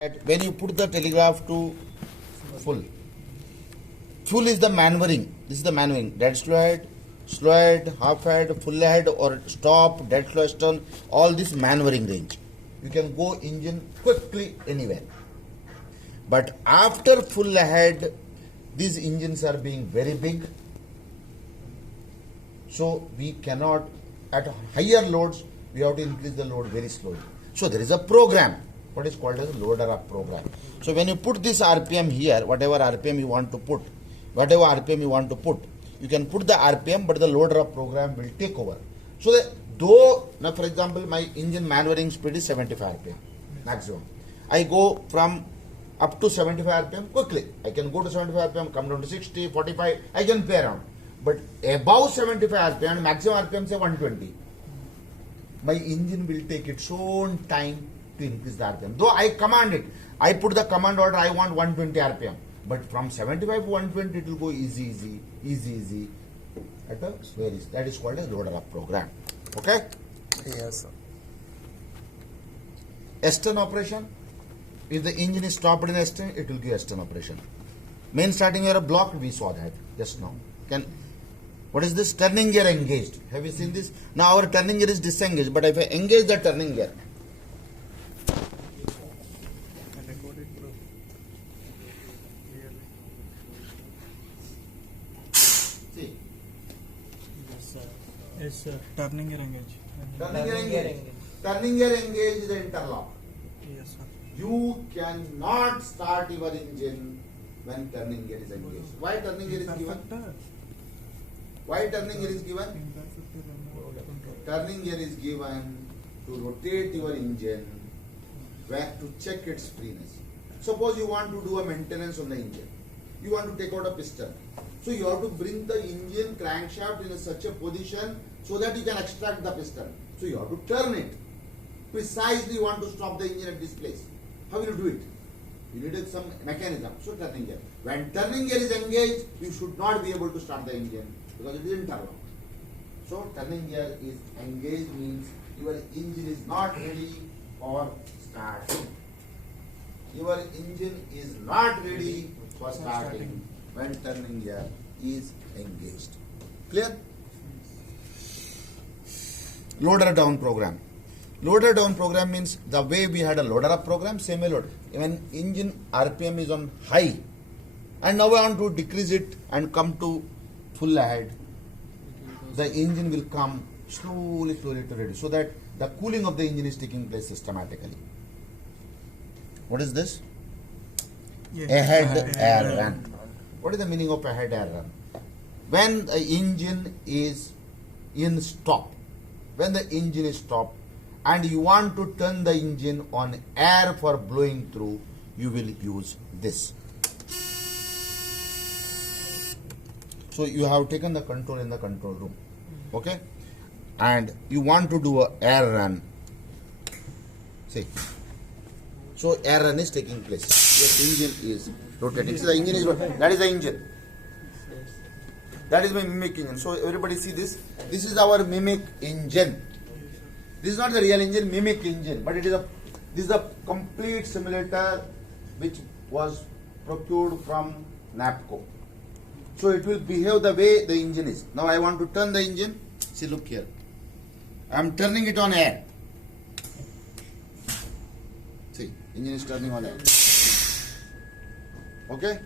When you put the telegraph to full, full is the maneuvering. This is the maneuvering. Dead slow head, half head, full head, or stop, dead slow stern. All this maneuvering range. You can go engine quickly anywhere. But after full head, these engines are being very big. So we cannot, at higher loads, we have to increase the load very slowly. So there is a program. What is called as loader up program. So when you put this RPM here, whatever RPM you want to put, you can put the RPM, but the loader up program will take over. So that though, now for example, my engine maneuvering speed is 75 RPM maximum. I go from up to 75 RPM quickly. I can go to 75 RPM, come down to 60, 45, I can play around. But above 75 RPM, maximum RPM say 120. My engine will take its own time to increase the RPM. Though I command it, I put the command order, I want 120 RPM. But from 75 to 120, it will go easy. At a very, that is called a loader up program. Okay? Yes, sir. S-turn operation. If the engine is stopped in S-turn, it will give S-turn operation. Main starting gear blocked, we saw that just now. What is this? Turning gear engaged. Have you seen this? Now our turning gear is disengaged, but if I engage the turning gear, see. Yes, sir. Turning gear engage. Turning gear engage is the interlock. Yes, sir. You cannot start your engine when turning gear is engaged. Why turning gear is given? Why turning gear is given? Turning gear is given to rotate your engine to check its freeness. Suppose you want to do a maintenance on the engine. You want to take out a piston. So you have to bring the engine crankshaft in such a position so that you can extract the piston. So you have to turn it. Precisely you want to stop the engine at this place. How will you do it? You need some mechanism. So turning gear. When turning gear is engaged, you should not be able to start the engine because it is interlock. So turning gear is engaged means your engine is not ready for starting. Your engine is not ready for starting when turning gear is engaged. Clear? Loader down program. Loader down program means the way we had a loader up program, same way load. When engine RPM is on high and now I want to decrease it and come to full ahead, the engine will come slowly to ready so that the cooling of the engine is taking place systematically. What is this? Yes. Ahead air run. What is the meaning of ahead air run? When the engine is in stop, and you want to turn the engine on air for blowing through, you will use this. So you have taken the control in the control room, okay? And you want to do a air run. See. So air run is taking place. Your engine is rotating. So the engine is rotating. That is the engine. That is my mimic engine. So everybody see this. This is our mimic engine. This is not the real engine, mimic engine, but this is a complete simulator which was procured from NABCO. So it will behave the way the engine is. Now I want to turn the engine. See, look here. I am turning it on air. See, engine is turning on air. Okay?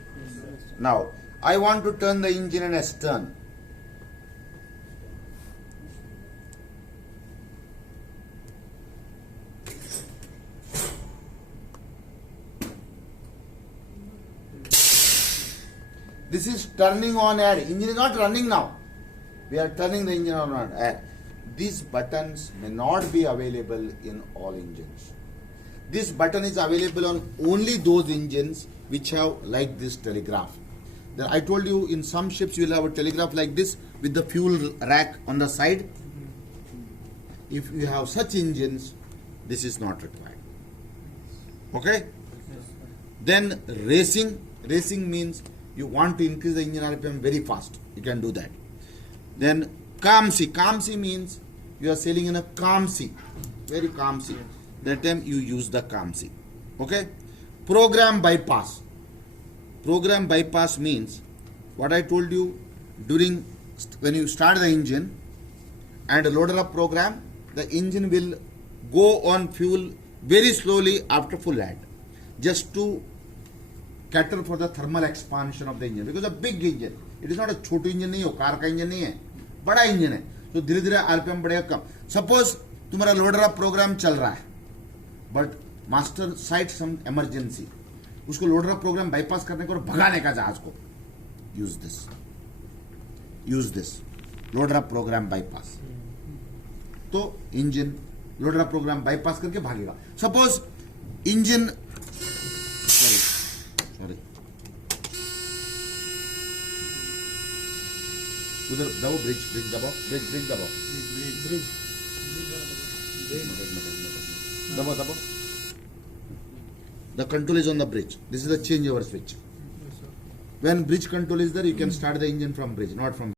Now I want to turn the engine in S-turn. This is turning on air. Engine is not running now. We are turning the engine on air. These buttons may not be available in all engines. This button is available on only those engines which have like this telegraph. Then I told you in some ships you will have a telegraph like this with the fuel rack on the side. If you have such engines, this is not required. Okay? Then racing. Racing means you want to increase the engine RPM very fast. You can do that. Then calm sea. Calm sea means you are sailing in a calm sea. Very calm sea. That time you use the calm sea. Okay? program bypass. Program bypass means what I told you during when you start the engine and loaded up program, the engine will go on fuel very slowly after full add, just to cater for the thermal expansion of the engine, because a big engine, it is not a Chhotu engine नहीं हो, car का engine नहीं है, बड़ा engine है, तो धीरे धीरे आरपीएम बढ़ेगा कम. Suppose तुम्हारा लोडर अप प्रोग्राम चल रहा है, but master site some emergency, उसको लोडर अप प्रोग्राम बाईपास करने को और भगाने का जहाज को, use this loader up program bypass. तो engine loader up program bypass करके भागेगा. सपोज इंजन सॉरी उधर दबाओ, ब्रिज दबाओ, ब्रिज दबाओ, दबाओ. The control is on the bridge. This is the changeover switch. When bridge control is there, you can start the engine from bridge, not from